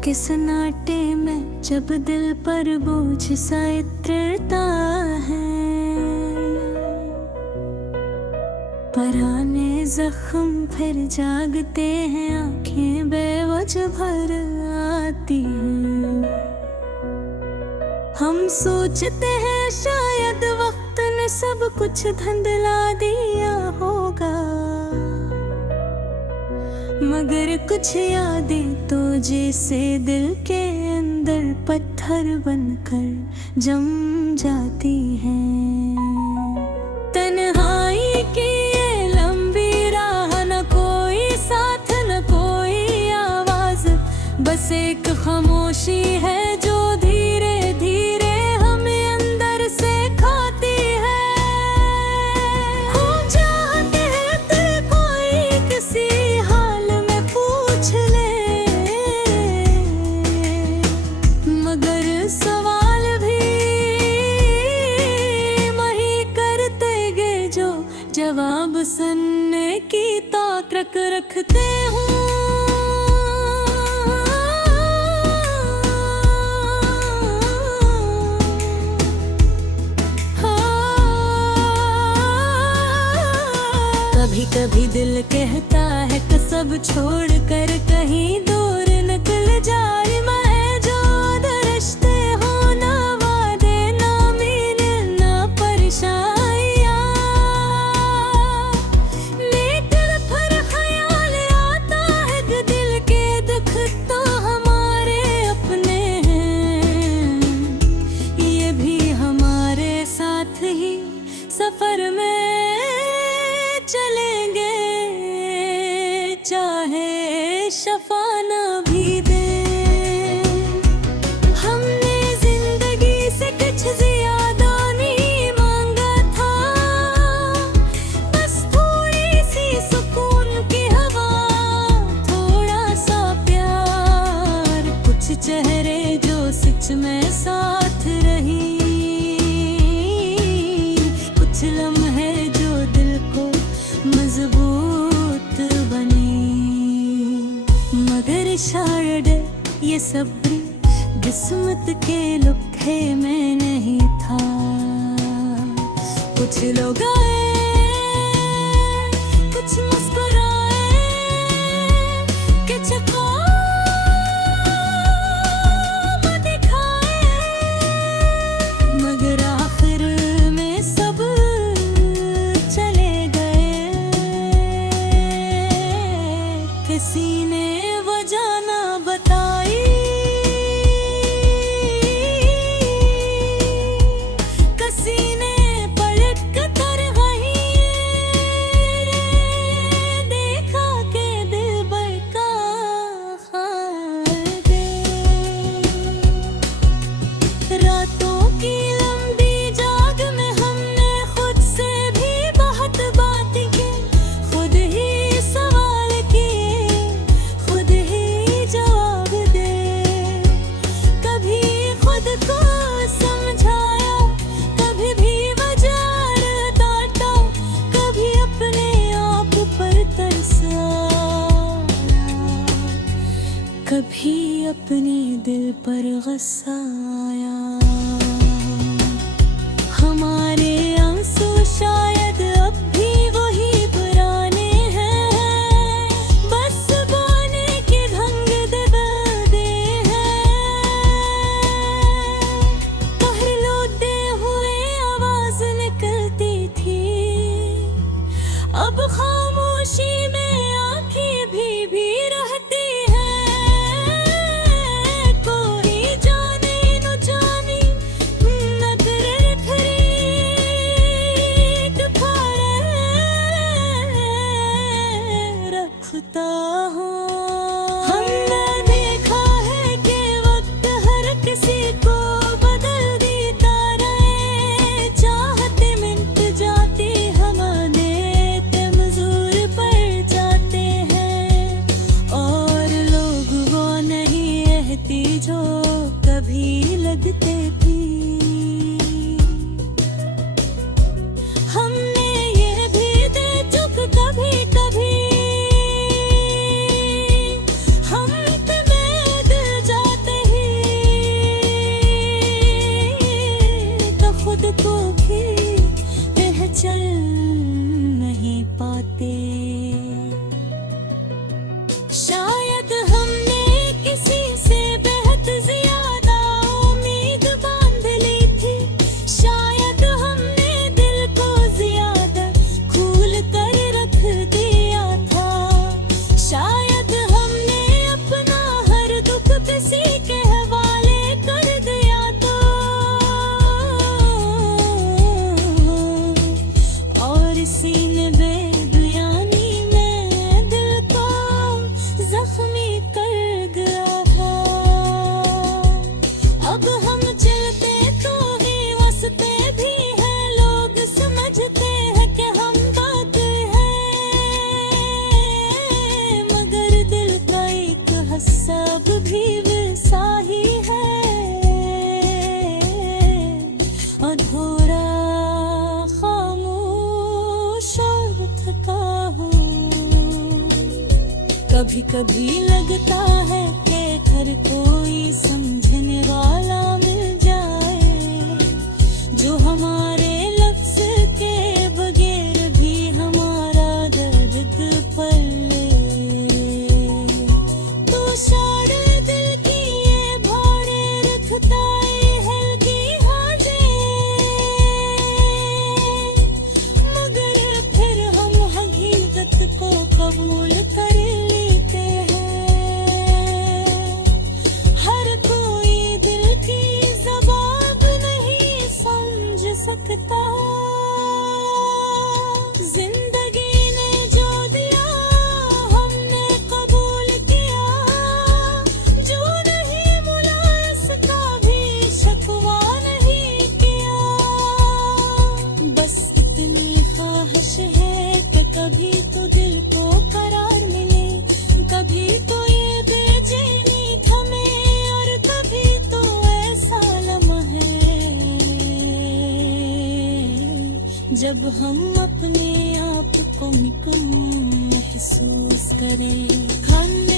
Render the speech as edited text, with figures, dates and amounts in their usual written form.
के सन्नाटे में जब दिल पर बोझ सा इतरता है, पराने जख्म फिर जागते हैं, आंखें बेवजह भर आती हैं। हम सोचते हैं शायद वक्त ने सब कुछ धुंधला दिया होगा, मगर कुछ यादें तो जैसे दिल के अंदर पत्थर बनकर जम जाती हैं। तन्हाई की ये लंबी राह, न कोई साथ न कोई आवाज, बस एक खामोशी है जो धीरे धीरे हमें अंदर से खाती है। हम चाहते हैं तो कोई किसी हाल में पूछ ले, मगर सवाल भी वही करते गए जो जवाब सुनने की ताक रखते हूँ। कभी कभी दिल कहता है कि सब छोड़ कर कहीं दूर निकल जाए, मैं जो रिश्ते हो ना वादे ना मील ना परेशानियां, लेकिन फिर ख्याल आता है कि दिल के दुख तो हमारे अपने हैं, ये भी हमारे साथ ही सफर में चलेंगे, चाहे शफाना भी दे। हमने जिंदगी से कुछ ज्यादा नहीं मांगा था, बस थोड़ी सी सुकून की हवा, थोड़ा सा प्यार, कुछ चेहरे जो सच में साथ रही, कुछ लम्हे जो दिल को मजबूत बनी। मगर शायद ये सब्र किस्मत के लुक्हे में नहीं था। कुछ लोग आए, कुछ मुस्कुराए, कुछ ख्वाब दिखाए, मगर आखिर में सब चले गए। किसी ने वजह ना बताई, किसी ने पलट कर वहीं देखा के दिल भर का हाल दे। रातों की लंबी जाग में हमने खुद से भी बहुत बात की, खुद ही सवाल किए, खुद ही जवाब दे। कभी खुद को समझाया, कभी भी वजह डांटा, कभी अपने आप पर तरसा, कभी अपने दिल पर गुस्सा आया। हमारे आंसू शायद अब भी वही पुराने हैं, बस बोने के ढंग बदले हैं। पहलूते हुए आवाज निकलती थी, अब खामोशी में आंखें भी रहती हैं। कोई जाने न जाने नजर खरीद पर रखता हूँ। हमने देखा है कि वक्त हर किसी को बदल देता रहे, चाहते मिट जाती हवा देते मजूर पड़ जाते हैं, और लोग वो नहीं रहती जो कभी लगते थी। हमने ये भी दे चुक कभी कभी कभी कभी लगता है कि घर कोई समझने वाला मिल जाए, जो हमारे लफ्ज के बगैर भी हमारा दर्द पल ले। तो सारे दिल की ये भाड़े रखता है की हाजे, मगर फिर हम हकीकत को कबूल कर लेते हैं। हर कोई दिल की जवाब नहीं समझ सकता। जिंदगी ने जो दिया हमने कबूल किया, जो नहीं मिला इसका भी शकवा नहीं किया। बस इतनी ख्वाहिश है कि कभी तो दिल को करार मिले, कभी तो ये बेचैनी थमे, और कभी तो ऐसा लम्हा जब हम अपने आप को महसूस करें। खाना